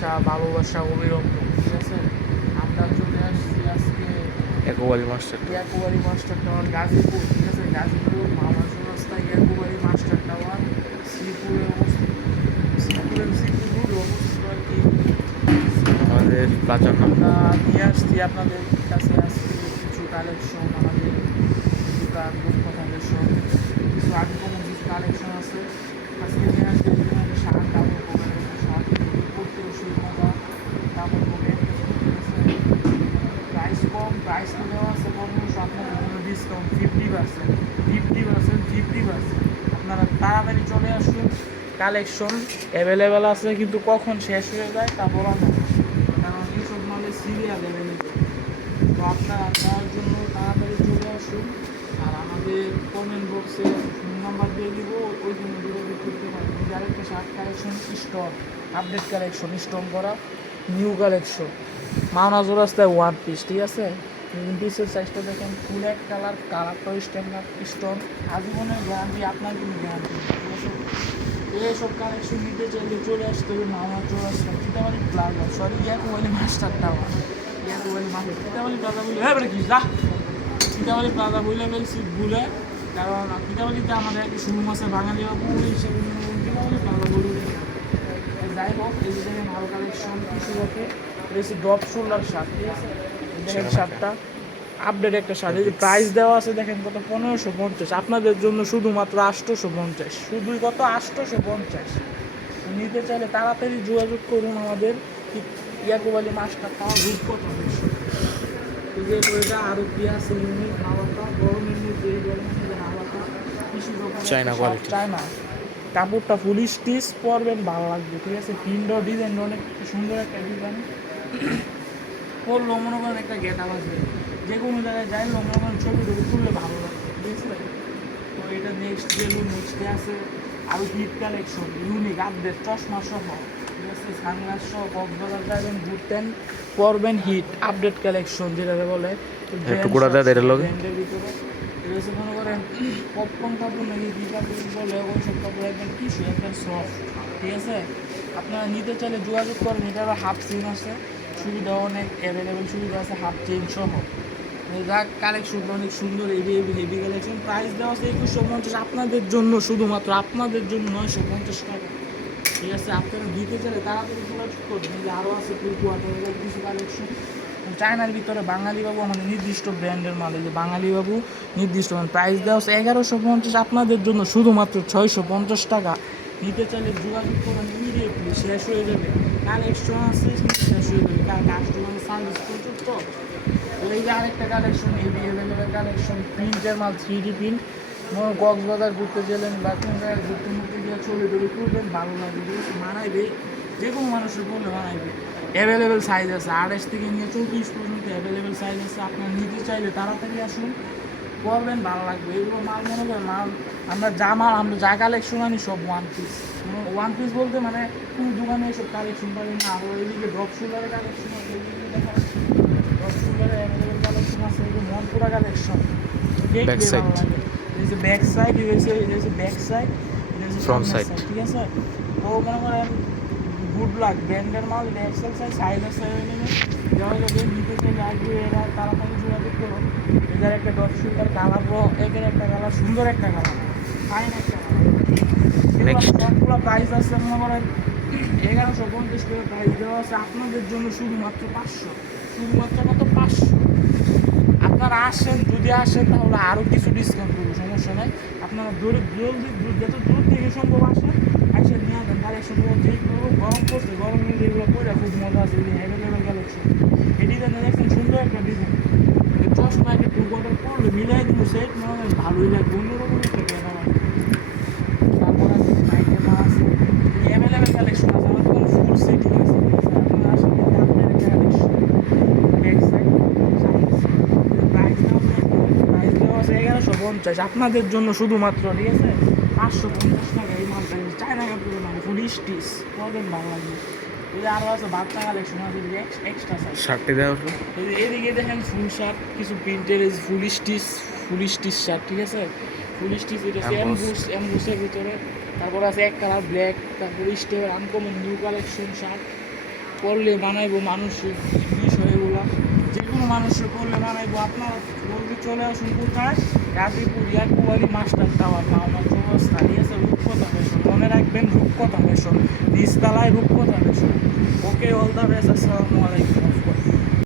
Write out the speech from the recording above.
ভালোবাসা ভালোবাসা অবিরত, ঠিক আছে। আমরা চলে আসছি আজকে একবারই মাস্টার। ইয়াকুবাড়ি মাস্টার টাওয়ার গাজীপুর, ঠিক আছে। গাজীপুর মামাজুর রাস্তায় ইয়াকুবাড়ি মাস্টার টাওয়ার শ্রীপুরে অবস্থিত। শ্রীপুর রোড অবস্থিত আর কি। আমাদের প্লাজার নাম আমরা নিয়ে আসছি আপনাদের কাছে আজকে কিছু কালেকশন, আমাদের দোকান রূপকথাদের সব কিছু আগে কমন কিছু কালেকশন আছে আজকে নিয়ে আসছি। এখানে শার্ট কাপড় কমের শার্ট পড়তে টাকা কাপড় কমে, প্রাইস কম, প্রাইস তো দেওয়া আছে 1500, আপনাদের জন্য ডিসকাউন্ট 50%, 50%। আপনারা তাড়াতাড়ি চলে আসুন, কালেকশন অ্যাভেলেবেল আছে, কিন্তু কখন শেষ হয়ে যায় তা বলা যায় না, কারণ এইসব মালে সিরিয়াল অ্যাভেলেবেল। তো আপনারা তার জন্য তাড়াতাড়ি চলে আসুন, আর আমাদের কমেন্ট বক্সে ফোন নাম্বার দিয়ে দিব, ওই জন্য যোগাযোগ করতে পারেন। আরেকটা shirt collection stock, update collection, stock করা নিউ কালেকশন, মাওনাজোর রাস্তায় ওয়ান পিস, ঠিক আছে। পিসের সাইজটা দেখেন, ফুল এক কালার, কালারটা স্টোন, আজীবনের গ্যারান্টি, আপনার কোনো গ্যারান্টি, ঠিক আছে। এইসব কালেকশন নিতে চাইলে চলে আসতে হবে Mawna Chowrasta, Chitabari plaza, sorry Yakubari master tower, Yakubari master, Chitabari plaza বলে হ্যাঁ কি যা, চিতাবাড়ি প্লাজা বলে ফেলছি ভুলে, কারণ চিতাবাড়িতে আমাদের একটা শোরুম আছে বাঙালি বাবু, হিসেবে চিতাবাড়ি প্লাজা বলে। যাই হোক, এই যে দেখেন ভালো কালেকশন কিছু রকম বেশি ড্রপ শোল্ডার শার্ট, ঠিক আছে। দেখেন শার্টটা আপডেট একটা শার্ট, এই যে প্রাইস দেওয়া আছে দেখেন কত, 1550, আপনাদের জন্য শুধুমাত্র 850, শুধুই কত 850। নিতে চাইলে তাড়াতাড়ি যোগাযোগ করুন আমাদের ইয়াকুবালি মাস্টার টাওয়ার রূপকথা। এই যে এটা আরও কি আছে ইউনিক হাওয়াটা, গরমের মধ্যে এই গরমের মধ্যে হাওয়াটা কিছু রকম চায়না কোয়ালিটি, চায়না কাপড়টা ফুল স্টিচ পরবেন, ভালো লাগবে, ঠিক আছে। প্রিন্টও ডিজাইন অনেক সুন্দর একটা ডিজাইন, পরলেও মনে করেন একটা গেট আপ আসবে, যে কোনো জায়গায় যাইলেও মনে করেন ছবি টবি তুললে ভালো লাগবে, ঠিক আছে। তো এটা নেক্সটে আছে আরও হিট কালেকশন, ইউনিক আপডেট, চশমা সহ, ঠিক আছে, সানগ্লাস সহ, কক্সবাজার যাবেন ঘুরতেন পরবেন, হিট আপডেট কালেকশন যেটাকে বলে ব্র্যান্ডের ভিতরে। এটা হচ্ছে মনে করেন পপকর্ন কাপড় নাকি কী কাপড় বলে, ওই সব কাপড় একদম টিস্যু, একদম সফট, ঠিক আছে। আপনারা নিতে চাইলে যোগাযোগ করেন, এটা আবার হাফ চেইন আছে, সুবিধা অনেক অ্যাভেলেবেল সুবিধা আছে, হাফ চেইন সহ। যা কালেকশন অনেক সুন্দর, হেভি কালেকশন, প্রাইস দেওয়া আছে 2150, আপনাদের জন্য, শুধুমাত্র আপনাদের জন্য 950 টাকা, ঠিক আছে। আপনারা দিতে চাইলে তাড়াতাড়ি যোগাযোগ করবেন। যে আরও আছে ফুল কোয়ার্টারের কিছু কালেকশন, চায়নার ভিতরে বাঙালি বাবু আমাদের নির্দিষ্ট ব্র্যান্ডের মাল, এই যে বাঙালি বাবু নির্দিষ্ট প্রাইস দেওয়া আছে 1150, আপনাদের জন্য শুধুমাত্র 650 টাকা। নিতে চাইলে যোগাযোগ করেন, ইমিডিয়েটলি শেষ হয়ে যাবে, কালেকশন আছে শেষ হয়ে যাবে, কারণ কাস্টমারের সার্ভিস প্রচুর। তো এই যে আরেকটা কালেকশন, হেভি অ্যাভেলেবেল কালেকশন, প্রিন্টের মাল, 3D প্রিন্ট, কক্সবাজার ঘুরতে গেলেন বা কোনো জায়গায় ঘুরতে মুরতে গিয়ে ছবি টবি তুলবেন, ভালো লাগবে, মানাইবে, যে কোনো মানুষের বললে মানাইবে। অ্যাভেলেবেল সাইজ আছে, 28 থেকে নিয়ে 34 পর্যন্ত অ্যাভেলেবেল সাইজ আছে, আপনারা নিতে চাইলে তাড়াতাড়ি আসুন, করবেন, ভালো লাগবে। এগুলো মাল মনে করেন মাল, আমরা যা কালেকশন আনি সব ওয়ান পিস বলতে মানে কোনো দোকানে এসব কালেকশন পাবেন না। আরও এদিকে ড্রপ শোল্ডারের কালেকশন আছে, এদিকে দেখা ড্রপ শোল্ডারের অ্যাভেলেবেল কালেকশন আছে, এই যে মনপুরা কালেকশন, দেখলে ভালো লাগে। এই যে ব্যাক সাইড, এই হচ্ছে ব্যাক সাইড, এটা হচ্ছে ফ্রন্ট সাইড, ঠিক আছে। তো মনে করেন গুড লাক, ব্র্যান্ডের মাল, এটা এক্সেল সাইজ আছে, যাওয়া যাবে, নিতে চাইলে আসবে, এরা তাড়াতাড়ি যোগাযোগ করুন। এদের একটা ডট শোল্ডার কালারও, একের একটা কালার, সুন্দর একটা কালার, ফাইন একটা কালার। সবগুলো প্রাইস আছে মনে করেন 1150 করে প্রাইস দেওয়া আছে, আপনাদের জন্য শুধুমাত্র 500, শুধুমাত্র কত 500। আপনারা আসেন, যদি আসেন তাহলে আরও কিছু ডিসকাউন্ট করবো, সমস্যা নাই। আপনারা যত দূর থেকে সম্ভব আসেন, এসে নিয়ে যান কালেকশনগুলো, যেগুলো গরম করছে, গরমের যেগুলো করে খুব মজা আছে, অ্যাভেলেবেল কালেকশন। এই ডিজাইনটা দেখছেন, সুন্দর একটা ডিজাইন, চশমা একটা টু কোয়ার্টার পড়লে মিলাই দিব, সেট মনে হয় ভালোই লাগবে, অন্যরকম একটা ক্যামেরা লাগবে। তারপর আছে নাইটের মাল আছে, অ্যাভেলেবেল কালেকশন আছে, আমাদের কোনো ফুল সেটিং আছে, আপনারা আসেন, আপনাদের একটা কালেকশন, ব্যাক সাইড, প্রাইস দেওয়া আছে 1150, আপনাদের জন্য শুধুমাত্র, ঠিক আছে, 550 টাকা। এই মালটা চায়না কাপড়ের মাল, ফুল স্টিচ, পরবেন, ভালো লাগবে। এই যে আরও আছে বাচ্চা কালেকশন আছে, এক্সট্রা সাইজ শার্টটি দেওয়া হলো। এদিকে দেখেন ফুল শার্ট, কিছু প্রিন্টের ফুল স্টিচ শার্ট, ঠিক আছে, ফুল স্টিচ, এটা হচ্ছে অ্যাম্বুসের ভিতরে। তারপর আছে এক কালার ব্ল্যাক, তারপর step uncommon new collection shirt, করলে বানাইবো মানুষের বিষয়গুলো, যে কোনো মানুষের করলে বানাইবো। আপনারা জলদি চলে আসুন কোথায়, গাজীপুর ইয়াকুবালি মাস্টার টাওয়ার মাওনা চৌরাস্তা, আছে রূপকথা ফ্যাশন। মনে রাখবেন রূপকথা ফ্যাশন, নিচতলায় রূপকথা fashion. Okay, all the best, আসসালামু আলাইকুম।